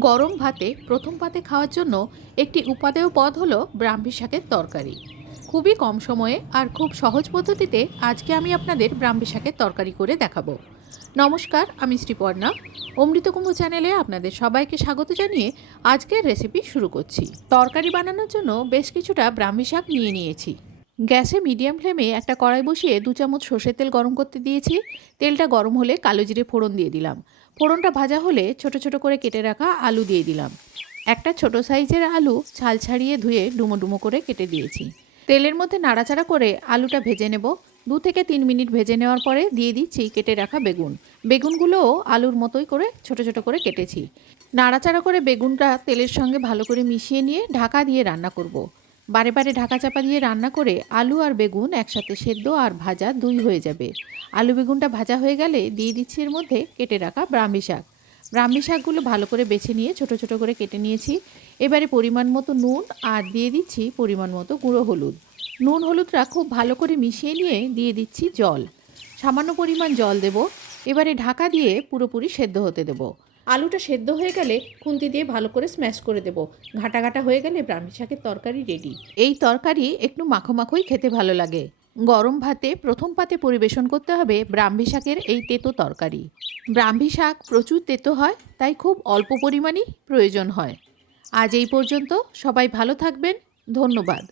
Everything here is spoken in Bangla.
গরম ভাতে প্রথম পাতে খাওয়ার জন্য একটি উপাদেয় পদ হলো ব্রাহ্মী শাকের তরকারি। খুবই কম সময়ে আর খুব সহজ পদ্ধতিতে আজকে আমি আপনাদের ব্রাহ্মী শাকের তরকারি করে দেখাবো। নমস্কার, আমি শ্রীপর্ণা। অমৃতকুম্ভ চ্যানেলে আপনাদের সবাইকে স্বাগত জানিয়ে আজকের রেসিপি শুরু করছি। তরকারি বানানোর জন্য বেশ কিছুটা ব্রাহ্মী শাক নিয়ে নিয়েছি। গ্যাসে মিডিয়াম ফ্লেমে একটা কড়াই বসিয়ে দু চামচ সর্ষের তেল গরম করতে দিয়েছি। তেলটা গরম হলে কালো জিরে ফোড়ন দিয়ে দিলাম। ফোড়নটা ভাজা হলে ছোট ছোট করে কেটে রাখা আলু দিয়ে দিলাম। একটা ছোট সাইজের আলু ছাল ছাড়িয়ে ধুয়ে ডুমো ডুমো করে কেটে দিয়েছি। তেলের মধ্যে নাড়াচাড়া করে আলুটা ভেজে নেব। দু থেকে তিন মিনিট ভেজে নেওয়ার পরে দিয়ে দিচ্ছি কেটে রাখা বেগুন। বেগুনগুলোও আলুর মতোই করে ছোট ছোট করে কেটেছি। নাড়াচাড়া করে বেগুনটা তেলের সঙ্গে ভালো করে মিশিয়ে নিয়ে ঢাকা দিয়ে রান্না করব। বারে বারে ঢাকা চাপা দিয়ে রান্না করে আলু আর বেগুন একসাথে সেদ্ধ আর ভাজা দুই হয়ে যাবে। আলু বেগুনটা ভাজা হয়ে গেলে দিয়ে দিচ্ছি এর মধ্যে কেটে রাখা ব্রাহ্মী শাক। ব্রাহ্মী শাকগুলো ভালো করে বেছে নিয়ে ছোট ছোট করে কেটে নিয়েছি। এবারে পরিমাণ মতো নুন আর দিয়ে দিচ্ছি পরিমাণ মতো গুঁড়ো হলুদ। নুন হলুদটা খুব ভালো করে মিশিয়ে নিয়ে দিয়ে দিচ্ছি জল। সামান্য পরিমাণ জল দেব। এবারে ঢাকা দিয়ে পুরোপুরি সেদ্ধ হতে দেব। আলুটা সেদ্ধ হয়ে গেলে খুন্তি দিয়ে ভালো করে স্ম্যাশ করে দেব। ঘাটা ঘাটা হয়ে গেলে ব্রাহ্মী শাকের তরকারি রেডি এই তরকারি একটু মাখো মাখোই খেতে ভালো লাগে। গরম ভাতে প্রথম পাতে পরিবেশন করতে হবে ব্রাহ্মী শাকের এই তেতো তরকারি। ব্রাহ্মী শাক প্রচুর তেতো হয়, তাই খুব অল্প পরিমাণই প্রয়োজন হয়। আজ এই পর্যন্ত সবাই ভালো থাকবেন। ধন্যবাদ।